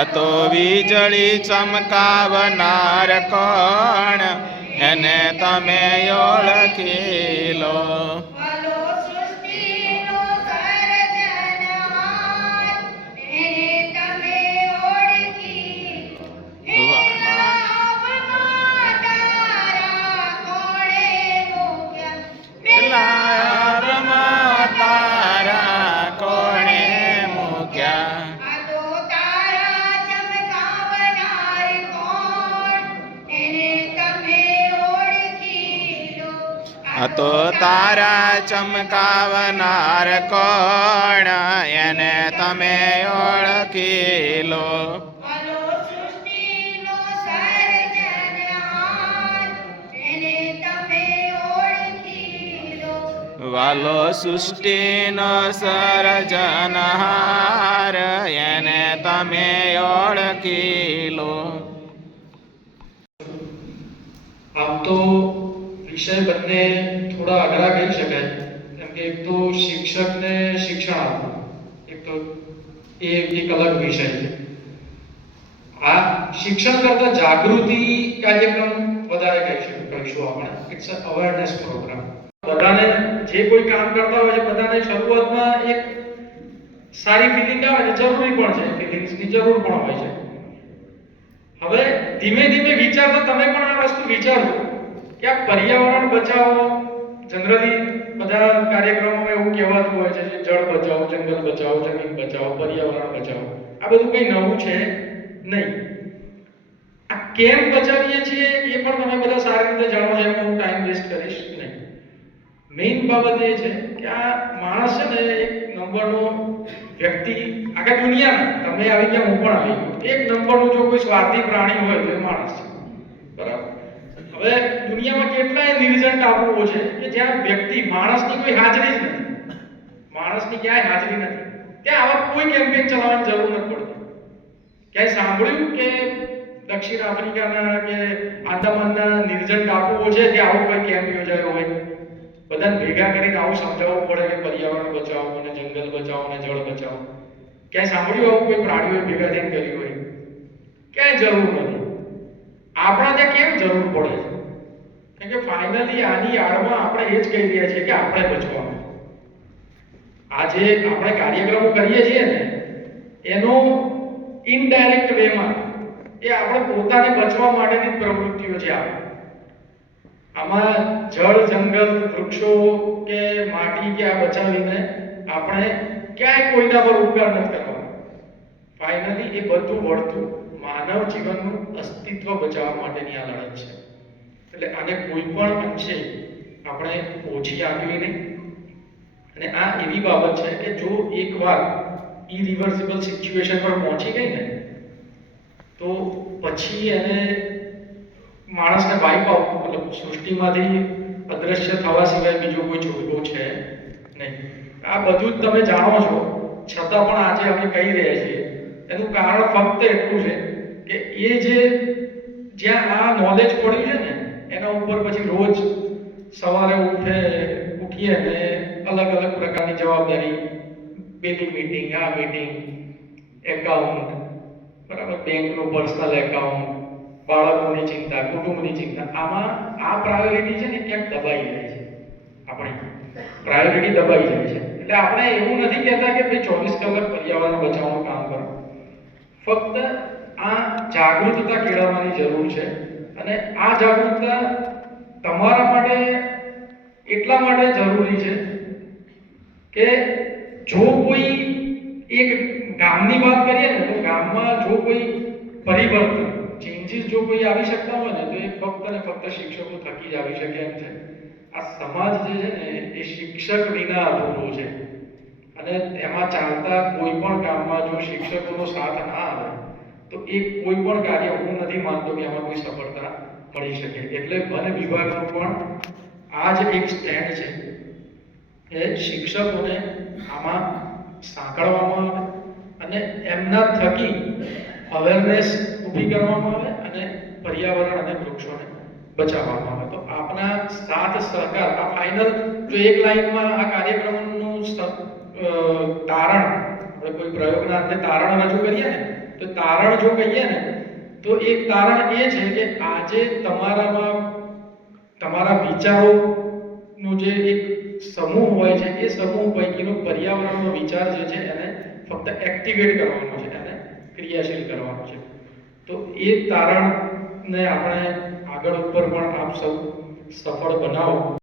આ તો વીજળી ચમકાવનાર કોણ? એને તમે ઓળખી લો. તો તારા ચમકાવનાર કોણ એને તમે ઓળખી લો. વાલો સૃષ્ટિનો સર્જનહાર, એને તમે ઓળખી લો આમ તો વિષય બંને થોડા અઘરા કહી શકાય. કેમ કે એક તો શિક્ષક ને શિક્ષણ આપવું, એક તો એ એક અલગ વિષય છે. આ શિક્ષણ કરતા જાગૃતિ કાર્યક્રમ વધારે કહીશું કહીશું આપણે. ઇટ્સ અવેરનેસ પ્રોગ્રામ બધાને જે કોઈ કામ કરતા હોય છે, બધાને શરૂઆતમાં એક સારી ફિલિંગ આવે છે, જરૂરી પણ છે. ફિલિંગ્સની જરૂર પણ હોય છે. હવે ધીમે ધીમે વિચારતા તમે પણ આ વસ્તુ વિચારજો. કે આ પર્યાવરણ બચાવો, જનરલી બધા કાર્યક્રમોમાં એવું કહેવાતું હોય છે કે જળ બચાવો, જંગલ બચાવો, જમીન બચાવો, પર્યાવરણ બચાવો. આ બધું કંઈ નવું છે નહીં. આ કેમ બચાવીએ છીએ એ પણ તમે બધા સારી રીતે જાણો છો, એમાં હું ટાઈમ વેસ્ટ કરીશ નહીં. મેઇન બાબત એ છે કે આ માણસ છે ને એક નંબરનો વ્યક્તિ આખા દુનિયામાં તમે આવી ગયા, હું પણ આવી એક નંબરનું જો કોઈ સ્વાર્થી પ્રાણી હોય તો એ માણસ છે. હવે દુનિયામાં કેટલાય નિર્જન ટાપુઓ છે કે જ્યાં વ્યક્તિ માણસની કોઈ હાજરી જ નથી. માણસની ક્યાંય હાજરી નથી. ત્યાં આવા કોઈ કેમ્પેન ચલાવવાની જરૂર નથી પડતી. ક્યાંય સાંભળ્યું કે દક્ષિણ આફ્રિકાના કે આંદામાનના નિર્જન ટાપુઓ છે કે આવો કોઈ કેમ્પ યોજાયો હોય? બધાને ભેગા કરીને આવું સમજાવવું પડે કે પર્યાવરણ બચાવો અને જંગલ બચાવો અને જળ બચાવો. ક્યાંય સાંભળ્યું આવું કોઈ પ્રાણીઓએ ભેગા થઈને કર્યું હોય? ક્યાંય જરૂર નથી. આપણા ત્યાં કેમ જરૂર પડે? છે કે ફાઇનલી આની આડમાં આપણે એ જ કહી રહ્યા છીએ કે આપણે બચવાનું આજે આપણે કાર્યક્રમો કરીએ છીએ ને, એનો ઇનડાયરેક્ટ વેમાં એ આપણે પોતાને બચવા માટેની પ્રવૃત્તિઓ છે આમાં જળ, જંગલ, વૃક્ષો કે માટી કે આ બચાવીને આપણે ક્યાંય કોઈના પર ઉપકાર નથી કરવાનો. ફાઇનલી એ બધું વળતું માનવ જીવનનું અસ્તિત્વ બચાવવા માટેની આ લડત છે. એટલે આને કોઈ પણ અંશે આપણે ઓછી આપવી નહીં. અને આ એવી બાબત છે કે જો એકવાર ઇરિવર્સિબલ સિચ્યુએશન પર પહોંચી ગઈ ને, તો પછી એને માણસને વાઇપ આઉટ મતલબ સૃષ્ટિમાંથી અદ્રશ્ય થવા સિવાય બીજો કોઈ છોકરો છે નહીં. આ બધું જ તમે જાણો છો. છતાં પણ આજે અમે કહી રહ્યા છીએ. એનું કારણ ફક્ત એટલું છે કે એ જે જ્યાં આ નોલેજ પડ્યું છે ને એના ઉપર પછી રોજ સવારે ઉઠે, ઉઠીએ ને અલગ અલગ પ્રકારની જવાબદારી, પેલી મીટિંગ આ મીટિંગ એકાઉન્ટ બરાબર બેંકનું પર્સનલ એકાઉન્ટ બાળકોની ચિંતા, કુટુંબની ચિંતા, આમાં આ પ્રાયોરિટી છે ને ક્યાંક દબાઈ જાય છે. આપણી પ્રાયોરિટી દબાઈ જાય છે. એટલે આપણે એવું નથી કહેતા કે ભાઈ ચોવીસ કલાક પર્યાવરણ બચાવવાનું કામ કરો. ફક્ત આ જાગૃતતા કેળવવાની જરૂર છે. અને આ જાગૃતતા તમારા માટે એટલા માટે જરૂરી છે કે જો કોઈ એક ગામની વાત કરીએ ને, તો ગામમાં જો કોઈ પરિવર્તન ચેન્જીસ જો કોઈ આવી શકતા હોય ને, તો એ ફક્ત ને ફક્ત શિક્ષકો થકી જ આવી શકે એમ છે. આ સમાજ જે છે ને, એ શિક્ષક વિના અધૂરો છે. અને એમાં ચાલતા કોઈ પણ કામમાં જો શિક્ષકોનો સાથ ના તો એ કોઈ પણ કાર્ય હું નથી માનતો કે એમાં કોઈ સફળતા મળી શકે. એટલે વન વિભાગનો પણ આ જ એક સ્ટેન્ડ છે કે શિક્ષકોને આમાં સાંકળવામાં આવે અને એમના થકી અવેરનેસ ઊભી કરવામાં આવે અને પર્યાવરણ અને વૃક્ષોને બચાવવામાં આવે. તો આપના સાથ સહકાર, આ ફાઇનલ જો એક લાઈનમાં આ કાર્યક્રમનું તારણ, આપણે કોઈ પ્રયોગના અંતે તારણ રજૂ કરીએ ને તો તારણ જો કહીએ ને, તો એક તારણ એ છે કે આજે તમારામાં, તમારા વિચારોનો જે એક સમૂહ હોય છે, એ સમૂહ પૈકીનો પર્યાવરણનો વિચાર જે છે એને ફક્ત એક્ટિવેટ કરવાનો છે, એને ક્રિયાશીલ કરવાનો છે. તો એ તારણને આપણે આગળ ઉપર પણ આપ સૌ સફળ બનાવો.